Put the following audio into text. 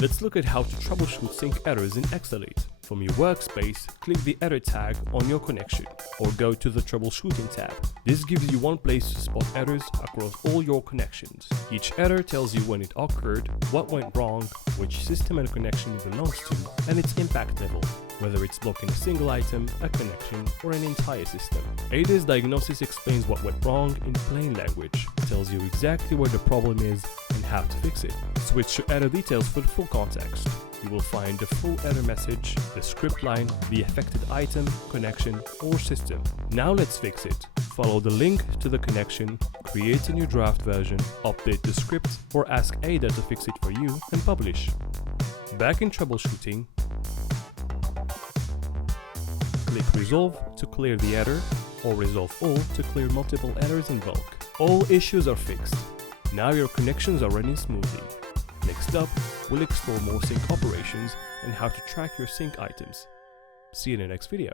Let's look at how to troubleshoot sync errors in Exalate. From your workspace, click the error tag on your connection, or go to the Troubleshooting tab. This gives you one place to spot errors across all your connections. Each error tells you when it occurred, what went wrong, which system and connection it belongs to, and its impact level, whether it's blocking a single item, a connection, or an entire system. Aida's Diagnose explains what went wrong in plain language, tells you exactly where the problem is and how to fix it. Switch to error details for the full context. You will find the full error message, the script line, the affected item, connection, or system. Now let's fix it. Follow the link to the connection, create a new draft version, update the script, or ask Aida to fix it for you and publish. Back in Troubleshooting, click Resolve to clear the error, or Resolve All to clear multiple errors in bulk. All issues are fixed. Now your connections are running smoothly. Next up, we'll explore more sync operations and how to track your sync items. See you in the next video.